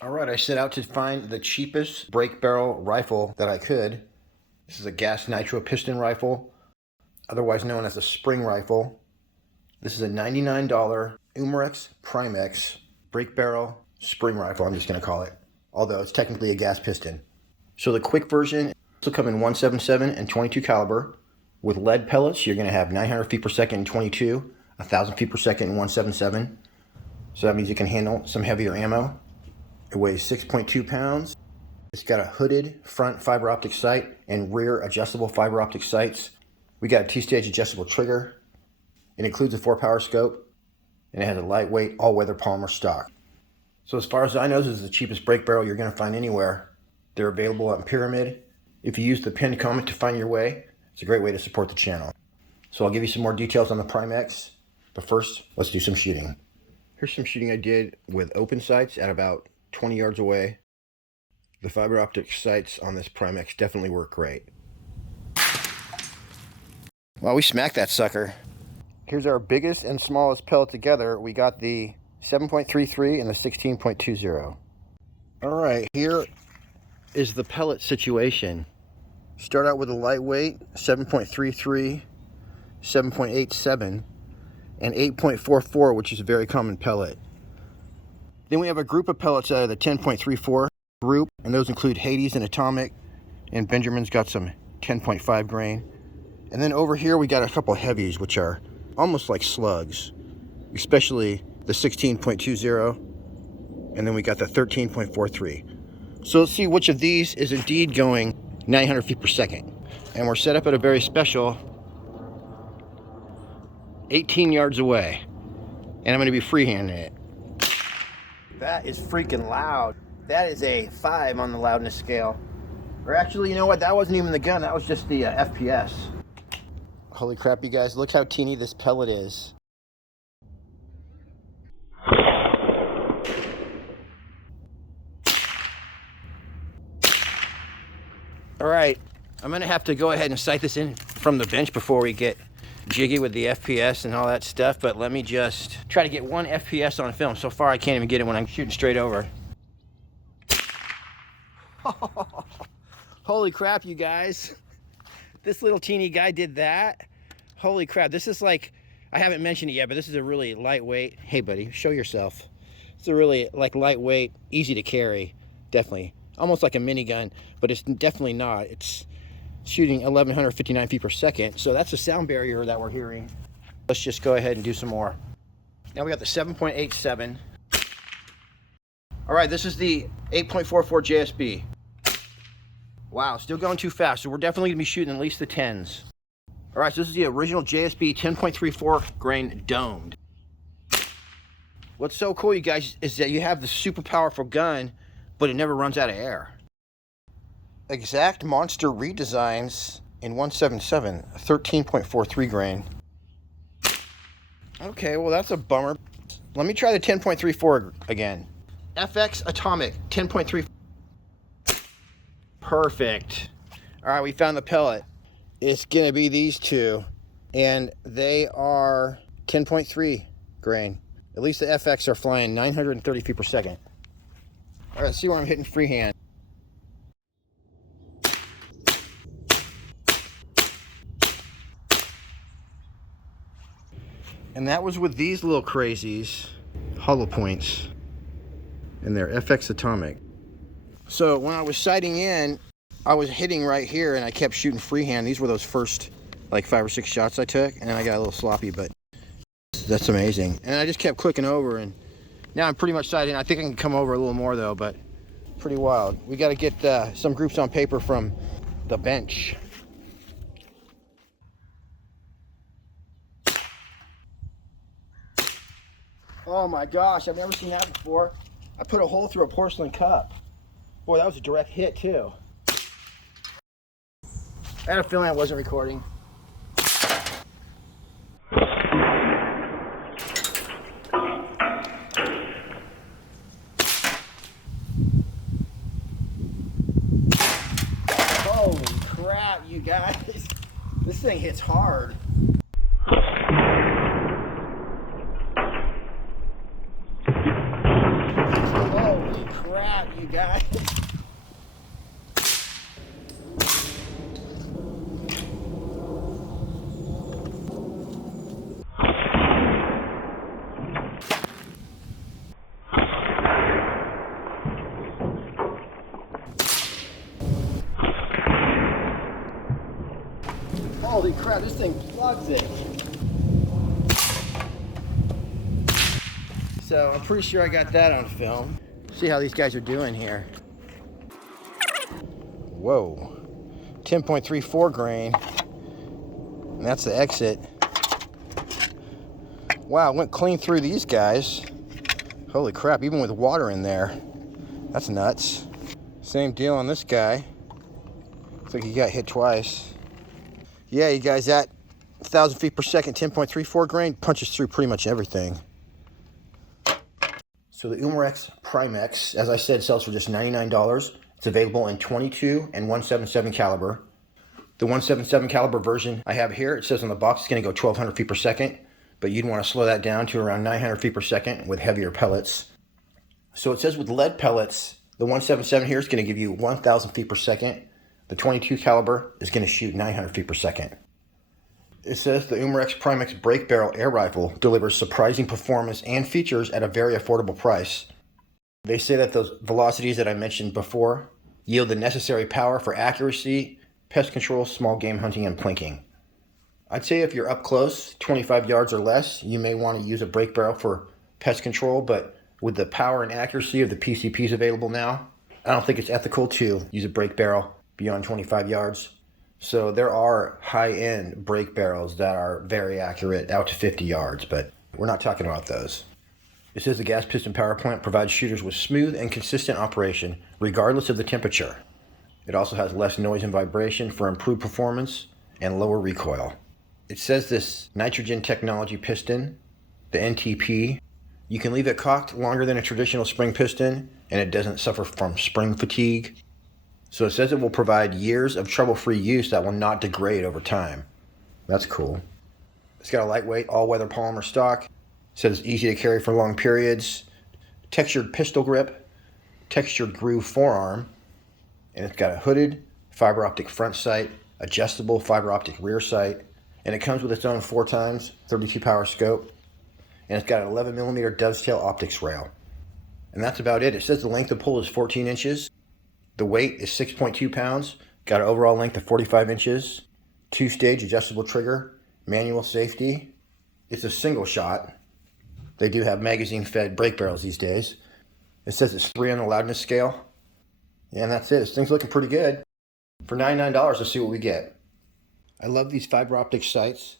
All right, I set out to find the cheapest break barrel rifle that I could. This is a gas nitro piston rifle, otherwise known as a spring rifle. This is a $99 Umarex PRYMEX break barrel spring rifle, I'm just going to call it, although it's technically a gas piston. So the quick version will come in 177 and 22 caliber. With lead pellets, you're going to have 900 feet per second in 22, 1,000 feet per second in 177. So that means you can handle some heavier ammo. It weighs 6.2 pounds. It's got a hooded front fiber optic sight and rear adjustable fiber optic sights. We got a two-stage adjustable trigger. It includes a 4-power scope, and it has a lightweight all-weather polymer stock. So as far as I know, this is the cheapest break barrel you're going to find anywhere. They're available on Pyramyd. If you use the pinned comment to find your way, it's a great way to support the channel. So I'll give you some more details on the PRYMEX, but first, let's do some shooting. Here's some shooting I did with open sights at about 20 yards away. The fiber optic sights on this PRYMEX definitely work great. Well, we smacked that sucker. Here's our biggest and smallest pellet together. We got the 7.33 and the 16.20. All right, here is the pellet situation. Start out with a lightweight 7.33, 7.87, and 8.44, which is a very common pellet. Then we have a group of pellets out of the 10.34 group, and those include Hades and Atomic, and Benjamin's got some 10.5 grain. And then over here we got a couple heavies, which are almost like slugs, especially the 16.20, and then we got the 13.43. So let's see which of these is indeed going 900 feet per second. And we're set up at a very special 18 yards away, and I'm going to be freehanding it. That is freaking loud. That is a 5 on the loudness scale. Or actually, you know what? That wasn't even the gun. That was just the FPS. Holy crap, you guys. Look how teeny this pellet is. All right. I'm going to have to go ahead and sight this in from the bench before we get jiggy with the FPS and all that stuff, but let me just try to get 1 FPS on film. So far I can't even get it when I'm shooting straight over. Holy crap, you guys. This little teeny guy did that. Holy crap, this is like, I haven't mentioned it yet, but this is a really lightweight, hey buddy, show yourself. It's a really like lightweight, easy to carry, definitely. Almost like a minigun, but it's definitely not. It's shooting 1,159 feet per second, so that's a sound barrier that we're hearing. Let's just go ahead and do some more. Now we got the 7.87. All right, this is the 8.44 JSB. Wow, still going too fast, so we're definitely gonna be shooting at least the 10s. All right, so this is the original JSB 10.34 grain domed. What's so cool, you guys, is that you have the super powerful gun, but it never runs out of air. Exact monster redesigns in 177, 13.43 grain. Okay, well that's a bummer. Let me try the 10.34 again. FX Atomic 10.3. Perfect. All right, we found the pellet. It's gonna be these two, and they are 10.3 grain. At least the FX are flying 930 feet per second. All right, let's see where I'm hitting freehand. And that was with these little crazies, hollow points, and they're FX Atomic. So when I was sighting in, I was hitting right here and I kept shooting freehand. These were those first like 5 or 6 shots I took, and then I got a little sloppy, but that's amazing. And I just kept clicking over, and now I'm pretty much sighting. I think I can come over a little more though, but pretty wild. We got to get some groups on paper from the bench. Oh my gosh, I've never seen that before. I put a hole through a porcelain cup. Boy, that was a direct hit too. I had a feeling I wasn't recording. Holy crap, you guys. This thing hits hard. Holy crap. you guys. Holy crap, this thing plugs it. So I'm pretty sure I got that on film. See how these guys are doing here. Whoa, 10.34 grain. And that's the exit. Wow, went clean through these guys. Holy crap, even with water in there. That's nuts. Same deal on this guy. Looks like he got hit twice. Yeah, you guys, that 1,000 feet per second, 10.34 grain punches through pretty much everything. So the Umarex PRYMEX, as I said, sells for just $99. It's available in 22 and 177 caliber. The 177 caliber version I have here, it says on the box it's going to go 1,200 feet per second, but you'd want to slow that down to around 900 feet per second with heavier pellets. So it says with lead pellets, the 177 here is going to give you 1,000 feet per second. The 22 caliber is going to shoot 900 feet per second. It says the Umarex PRYMEX break barrel air rifle delivers surprising performance and features at a very affordable price. They say that those velocities that I mentioned before yield the necessary power for accuracy, pest control, small game hunting, and plinking. I'd say if you're up close, 25 yards or less, you may want to use a break barrel for pest control, but with the power and accuracy of the PCPs available now, I don't think it's ethical to use a break barrel beyond 25 yards. So there are high-end break barrels that are very accurate out to 50 yards, but we're not talking about those. It says the gas piston power plant provides shooters with smooth and consistent operation regardless of the temperature. It also has less noise and vibration for improved performance and lower recoil. It says this nitrogen technology piston, the NTP, you can leave it cocked longer than a traditional spring piston and it doesn't suffer from spring fatigue. So it says it will provide years of trouble-free use that will not degrade over time. That's cool. It's got a lightweight all-weather polymer stock. It says it's easy to carry for long periods. Textured pistol grip, textured groove forearm, and it's got a hooded fiber optic front sight, adjustable fiber optic rear sight, and it comes with its own 4x 32 power scope, and it's got an 11mm dovetail optics rail. And that's about it. It says the length of pull is 14 inches. The weight is 6.2 pounds, got an overall length of 45 inches, 2-stage adjustable trigger, manual safety. It's a single shot. They do have magazine-fed break barrels these days. It says it's 3 on the loudness scale. And that's it. This thing's looking pretty good. For $99, let's see what we get. I love these fiber optic sights.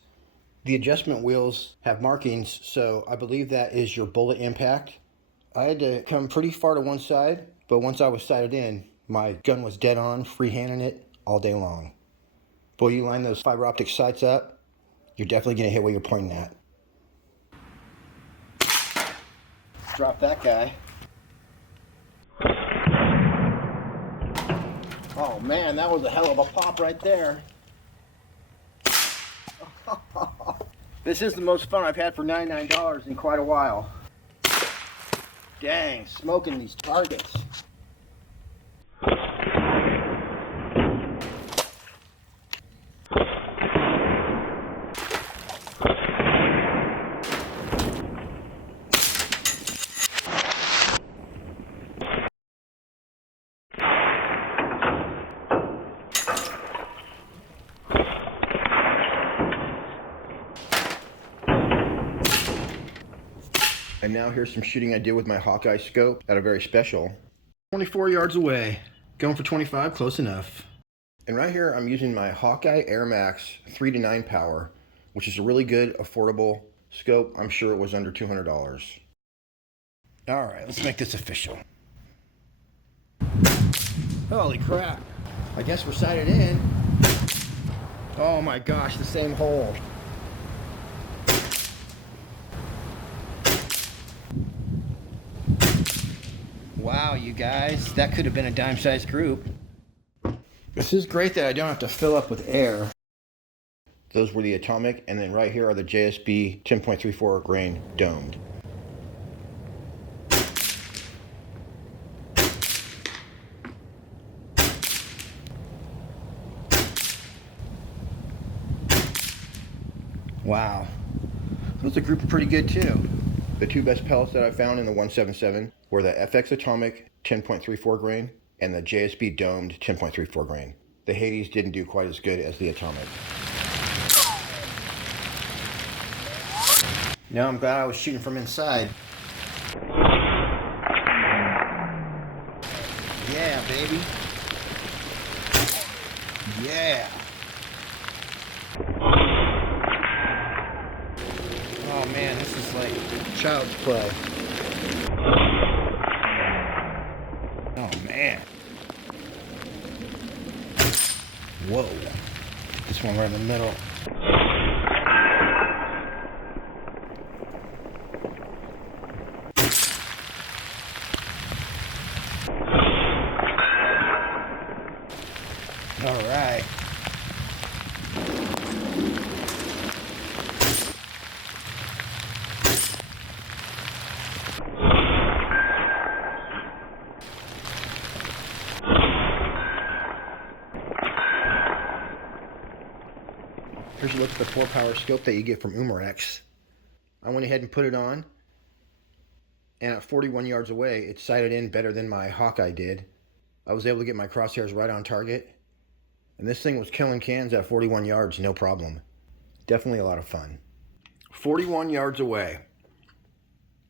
The adjustment wheels have markings, so I believe that is your bullet impact. I had to come pretty far to one side, but once I was sighted in, my gun was dead on, freehanding it all day long. Boy, you line those fiber optic sights up, you're definitely going to hit what you're pointing at. Drop that guy. Oh man, that was a hell of a pop right there. This is the most fun I've had for $99 in quite a while. Dang, smoking these targets. And now here's some shooting I did with my Hawkeye scope at a very special. 24 yards away. Going for 25, close enough. And right here I'm using my Hawkeye Air Max 3-9 power, which is a really good, affordable scope. I'm sure it was under $200. Alright, let's make this official. Holy crap. I guess we're sighted in. Oh my gosh, the same hole. Wow, you guys, that could have been a dime-sized group. This is great that I don't have to fill up with air. Those were the atomic, and then right here are the JSB 10.34 grain domed. Wow. Those are grouping pretty good too. The two best pellets that I found in the 177 were the FX Atomic 10.34 grain and the JSB Domed 10.34 grain. The Hades didn't do quite as good as the Atomic. Now I'm glad I was shooting from inside. Yeah, baby. Yeah. Oh man, this is like child's play. Oh man. Whoa. This one right in the middle. All right. Here's a look at the 4-power scope that you get from Umarex. I went ahead and put it on, and at 41 yards away, it sighted in better than my Hawkeye did. I was able to get my crosshairs right on target, and this thing was killing cans at 41 yards, no problem. Definitely a lot of fun. 41 yards away,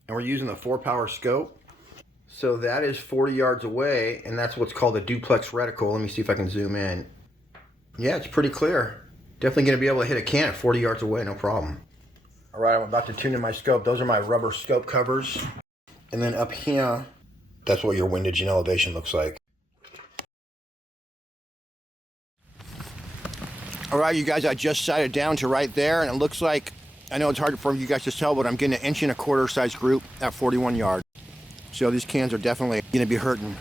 and we're using the 4-power scope. So that is 40 yards away, and that's what's called a duplex reticle. Let me see if I can zoom in. Yeah, it's pretty clear. Definitely going to be able to hit a can at 40 yards away, no problem. All right, I'm about to tune in my scope. Those are my rubber scope covers. And then up here, that's what your windage and elevation looks like. All right, you guys, I just sighted down to right there, and it looks like, I know it's hard for you guys to tell, but I'm getting an 1.25 inch size group at 41 yards. So these cans are definitely going to be hurting.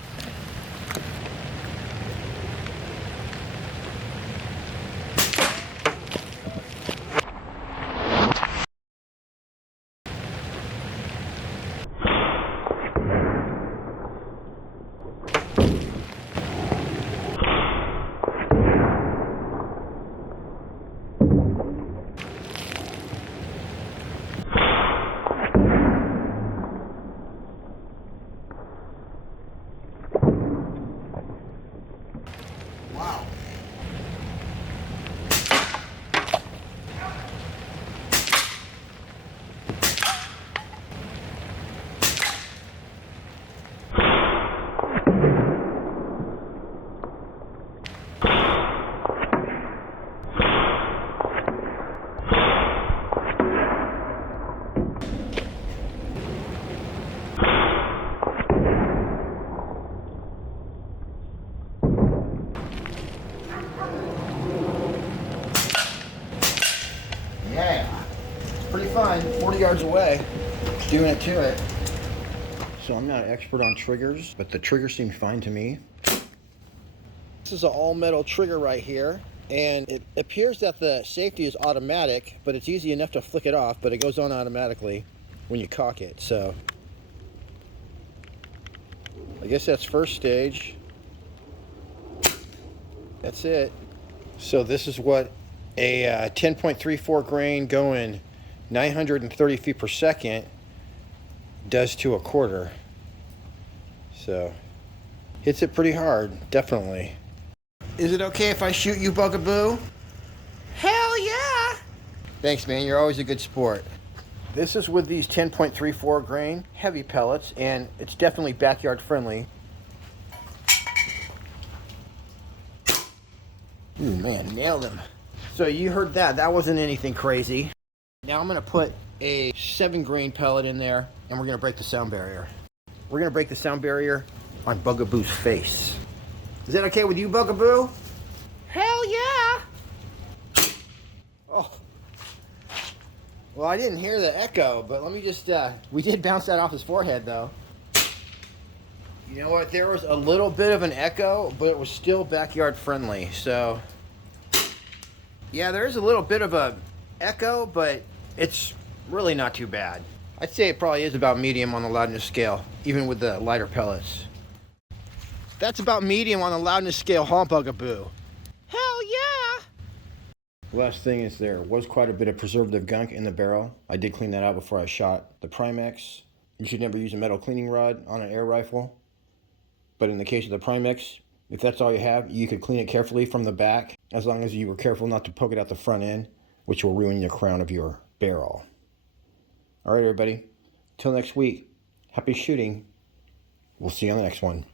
Yeah, it's pretty fun, 40 yards away, doing it to it. So I'm not an expert on triggers, but the trigger seemed fine to me. This is an all metal trigger right here, and it appears that the safety is automatic, but it's easy enough to flick it off, but it goes on automatically when you cock it. So I guess that's first stage. That's it. So this is what a 10.34 grain going 930 feet per second does to a quarter. So hits it pretty hard, definitely. Is it okay if I shoot you, Bugaboo? Hell yeah! Thanks, man. You're always a good sport. This is with these 10.34 grain heavy pellets, and it's definitely backyard friendly. Ooh, man, nailed him. So you heard that. That wasn't anything crazy. Now I'm going to put a 7 grain pellet in there, and we're going to break the sound barrier. We're going to break the sound barrier on Bugaboo's face. Is that okay with you, Bugaboo? Hell yeah! Oh. Well, I didn't hear the echo, but let me just, we did bounce that off his forehead, though. You know what? There was a little bit of an echo, but it was still backyard friendly, so. Yeah, there is a little bit of a echo, but it's really not too bad. I'd say it probably is about medium on the loudness scale, even with the lighter pellets. That's about medium on the loudness scale, huh, Bugaboo? Hell yeah! The last thing is there was quite a bit of preservative gunk in the barrel. I did clean that out before I shot the PRYMEX. You should never use a metal cleaning rod on an air rifle. But in the case of the PRYMEX, if that's all you have, you could clean it carefully from the back, as long as you were careful not to poke it out the front end, which will ruin the crown of your barrel. All right, everybody. Till next week, happy shooting. We'll see you on the next one.